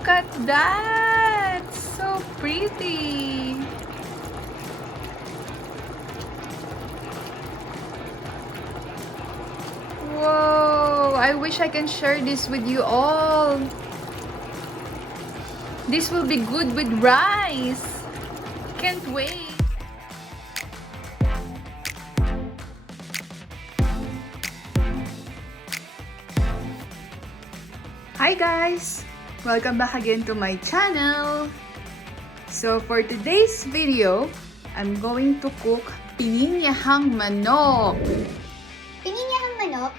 Look at that! So pretty! Whoa! I wish I can share this with you all. This will be good with rice. Can't wait. Hi guys! Welcome back again to my channel. So for today's video, I'm going to cook Pininyahang manok. Pininyahang manok,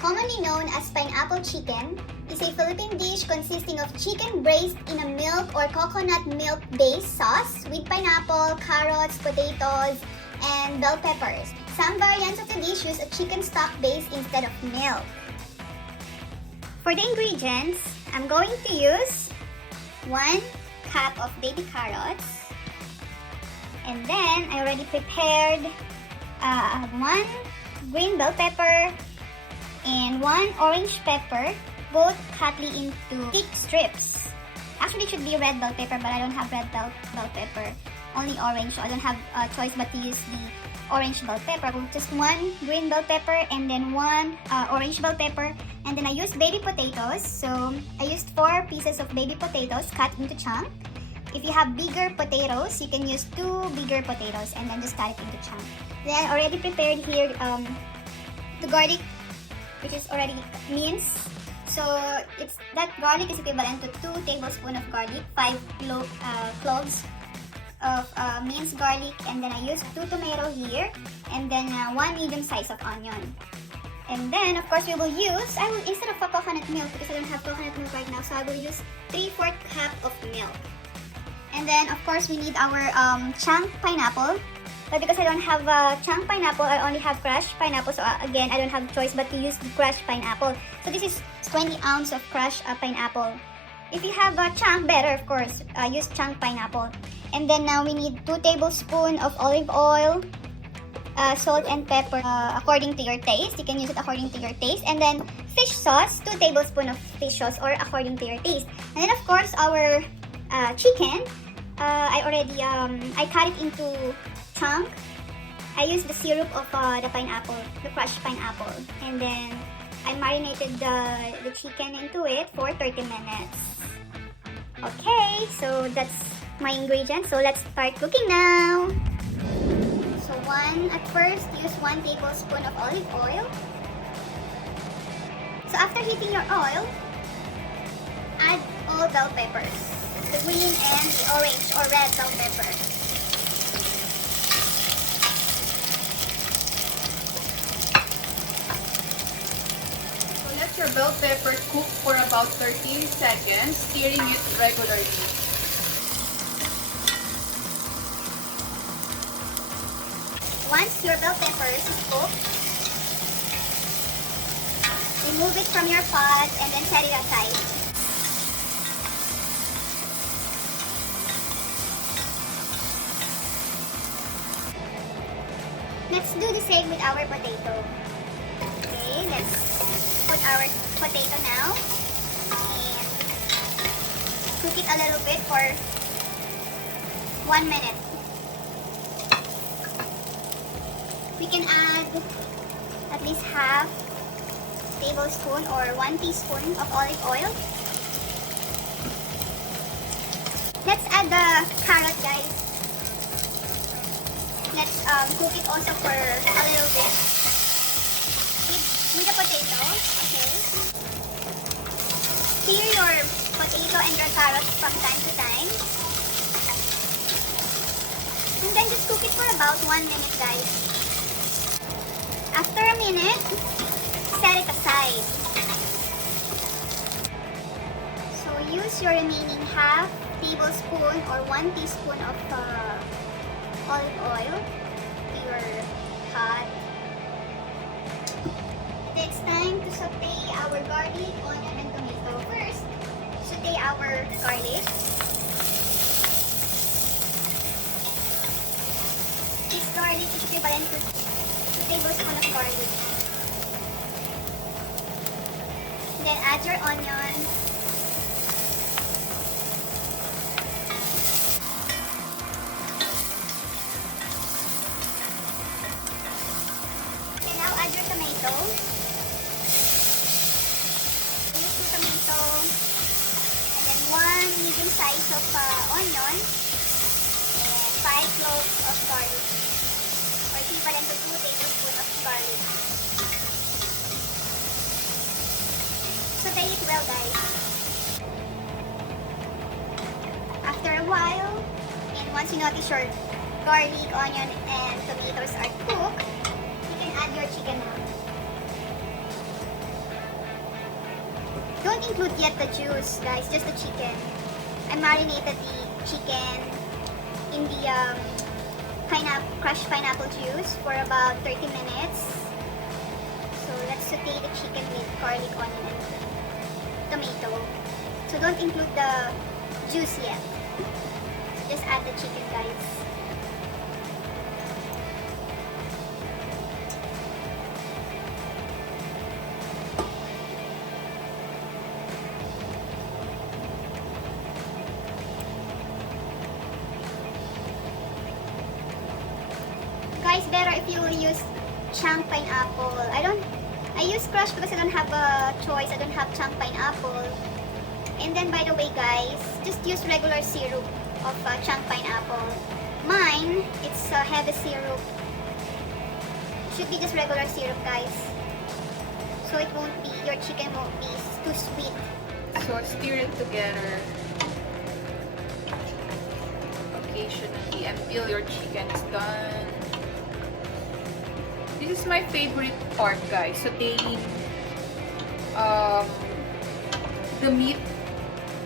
commonly known as pineapple chicken, is a Philippine dish consisting of chicken braised in a milk or coconut milk-based sauce with pineapple, carrots, potatoes, and bell peppers. Some variants of the dish use a chicken stock base instead of milk. For the ingredients, I'm going to use 1 cup of baby carrots, and then I already prepared 1 green bell pepper and 1 orange pepper, both cut into thick strips. Actually, it should be red bell pepper, but I don't have red bell pepper, only orange, so I don't have a choice but to use the orange bell pepper. Just 1 green bell pepper and then 1 orange bell pepper. And then I used baby potatoes, so I used 4 pieces of baby potatoes cut into chunks. If you have bigger potatoes, you can use 2 bigger potatoes and then just cut it into chunks. Then I already prepared here the garlic, which is already minced. So that garlic is equivalent to 2 tablespoons of garlic, 5 cloves of minced garlic, and then I used 2 tomatoes here, and then 1 medium size of onion. And then, of course, we will use, instead of a coconut milk, because I don't have coconut milk right now, so I will use 3/4 cup of milk. And then, of course, we need our chunk pineapple. But because I don't have chunk pineapple, I only have crushed pineapple. So again, I don't have choice but to use the crushed pineapple. So this is 20 ounces of crushed pineapple. If you have a chunk, better, of course, use chunk pineapple. And then now we need 2 tablespoons of olive oil. Salt and pepper according to your taste. You can use it according to your taste. And then fish sauce, 2 tablespoons of fish sauce or according to your taste. And then of course our chicken, I cut it into chunk. I used the syrup of the pineapple, the crushed pineapple. And then I marinated the chicken into it for 30 minutes. Okay, so that's my ingredients. So let's start cooking now. So at first, use 1 tablespoon of olive oil. So after heating your oil, add all bell peppers, the green and the orange or red bell pepper. So let your bell pepper cook for about 13 seconds, stirring it regularly. Once your bell peppers is cooked, remove it from your pot and then set it aside. Let's do the same with our potato. Okay, let's put our potato now and cook it a little bit for 1 minute. We can add at least half tablespoon or 1 teaspoon of olive oil. Let's add the carrot, guys. Let's cook it also for a little bit with the potato. Okay. Stir your potato and your carrots from time to time. And then just cook it for about 1 minute, guys. After a minute, set it aside. So use your remaining half tablespoon or 1 teaspoon of olive oil to your pot. It's time to saute our garlic, onion, and tomato. First, saute our garlic. This garlic is equivalent to 2 tablespoons of garlic. Then add your onion. add your tomato. Use 2 tomato. And then 1 medium size of onion. And 5 cloves of garlic. Or equivalent to 2 tablespoons of garlic. Saute it well, guys. After a while, and once you notice your garlic, onion, and tomatoes are cooked, you can add your chicken now. Don't include yet the juice, guys, just the chicken. I marinated the chicken in the crushed pineapple juice for about 30 minutes. So let's saute the chicken with garlic, onion, and tomato. So don't include the juice yet. Just add the chicken, guys. Guys, better if you will use chunk pineapple. I use crushed because I don't have a choice. I don't have chunk pineapple. And then, by the way, guys, just use regular syrup of chunk pineapple. Mine, it's a heavy syrup. Should be just regular syrup, guys. So your chicken won't be too sweet. So stir it together occasionally until your chicken is done. This is my favorite part, guys. Sauteing the meat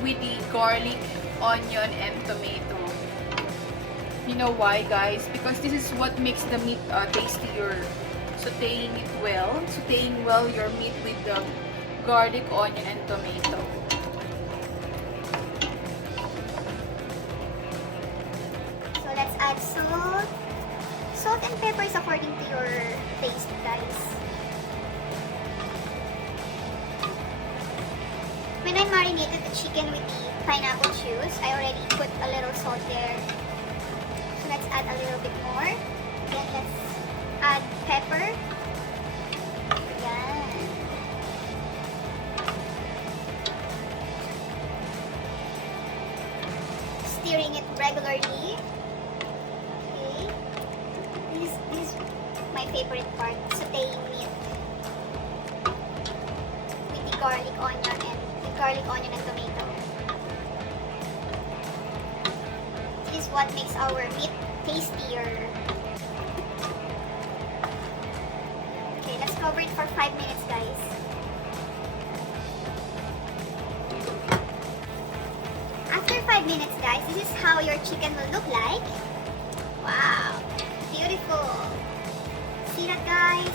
with the garlic, onion, and tomato. You know why, guys? Because this is what makes the meat tastier. Sauteing well your meat with the garlic, onion, and tomato. So let's add salt. Salt and pepper is according to your taste, guys. When I marinated the chicken with the pineapple juice, I already put a little salt there. So let's add a little bit more. Then let's add pepper. Yan. Stirring it regularly. Okay. This is my favorite part, sauteing meat with the garlic, onion, and tomato. This is what makes our meat tastier. Okay, let's cover it for 5 minutes, guys. After 5 minutes, guys, this is how your chicken will look like. Wow, beautiful. See that, guys?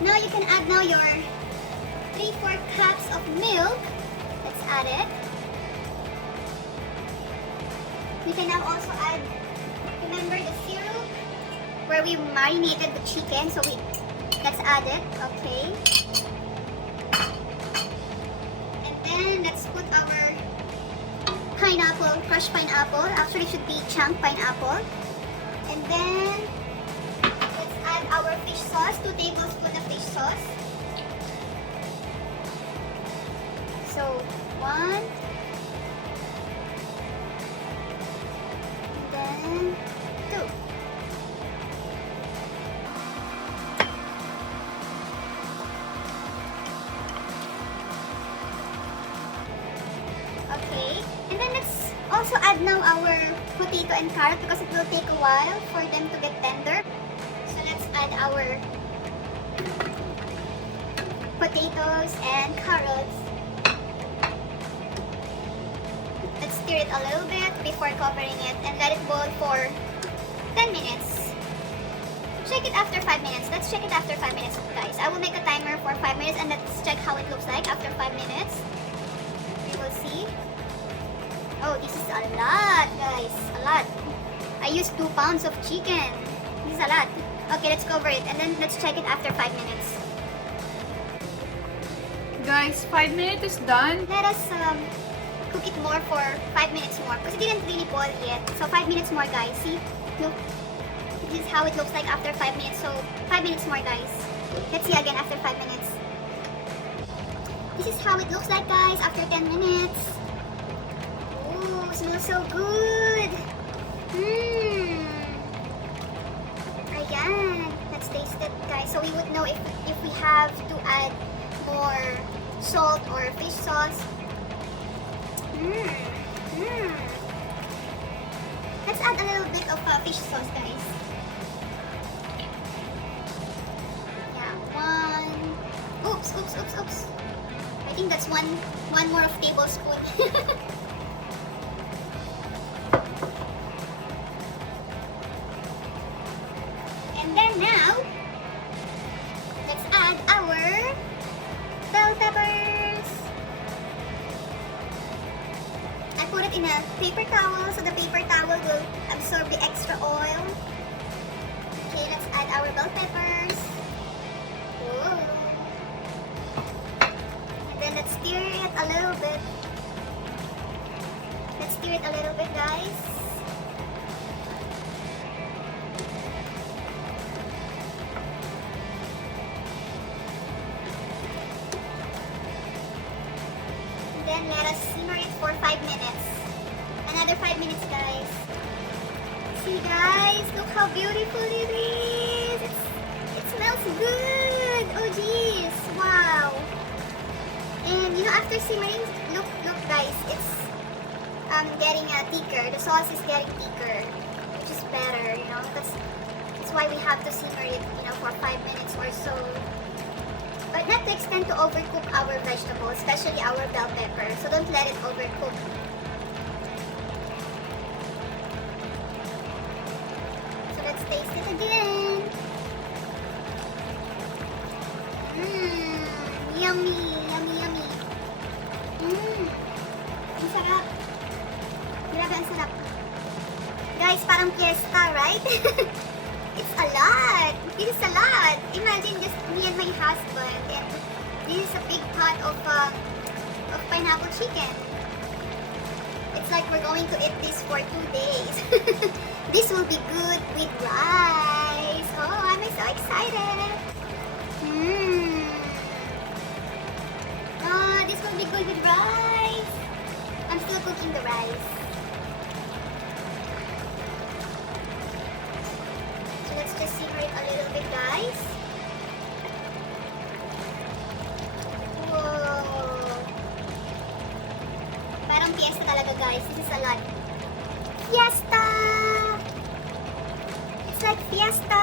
Now you can add your 3/4 cups of milk. Let's add it. We can now also add, remember the syrup where we marinated the chicken, so let's add it, okay. And then let's put our pineapple, crushed pineapple, actually should be chunk pineapple. And then let's add our fish sauce, 2 tablespoons of fish sauce. So 1, then 2. Okay, and then let's also add now our potato and carrot because it will take a while for them to get tender. So let's add our potatoes and carrots. Let's stir it a little bit before covering it and let it boil for 10 minutes. Check it after 5 minutes. Let's check it after 5 minutes, guys. I will make a timer for 5 minutes and let's check how it looks like after 5 minutes. You will see. Oh, this is a lot, guys. A lot. I used 2 pounds of chicken. This is a lot. Okay, let's cover it and then let's check it after 5 minutes. Guys, 5 minutes is done. Let us cook it more for 5 minutes more because it didn't really boil yet. So 5 minutes more, guys. See? Look. This is how it looks like after 5 minutes. So 5 minutes more, guys. Let's see again after 5 minutes. This is how it looks like, guys, after 10 minutes. Ooh, smells so good. Ayan. Let's taste it, guys. So we would know if we have to add more salt or fish sauce. Let's add a little bit of fish sauce, guys. Yeah, one. Oops. I think that's one more of tablespoon. And then now, let's add our bell peppers. I put it in a paper towel so the paper towel will absorb the extra oil. Okay, let's add our bell peppers. Whoa. And then let's stir it a little bit. Let's stir it a little bit, guys. Then let us simmer it for 5 minutes. Another 5 minutes, guys. See, guys, look how beautiful it is. It smells good. Oh, jeez. Wow. And you know, after simmering, look, guys, it's getting thicker. The sauce is getting thicker, which is better. You know, that's why we have to simmer it, you know, for 5 minutes or so. But not to extend to overcook our vegetables, especially our bell pepper. So don't let it overcook. So let's taste it again. Yummy. Ang sarap. Grabe, ang sarap. Guys, parang fiesta, right? It's a lot. This is a lot. Imagine just me and my husband, and this is a big pot of pineapple chicken. It's like we're going to eat this for 2 days. This will be good with rice. Oh, I'm so excited. Oh, this will be good with rice. I'm still cooking the rice. Let's just simmer it a little bit, guys. Whoa! Parang fiesta talaga, guys. This is a lot. Fiesta! It's like fiesta!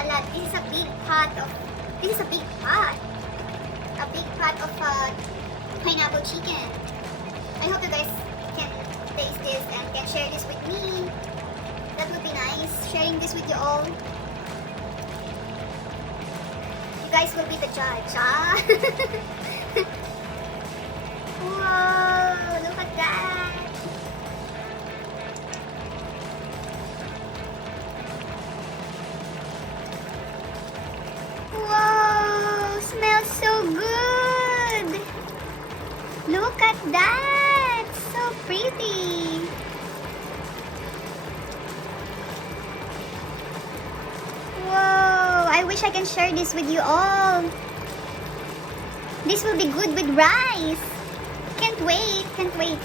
A lot. This is a big pot of... This is a big pot. A big pot of pineapple chicken. I hope you guys can taste this and can share this with me. That would be nice, sharing this with you all. You guys will be the judge, ah? Whoa, look at that. Whoa, smells so good. Look at that, so pretty. Whoa, I wish I can share this with you all. This will be good with rice. Can't wait.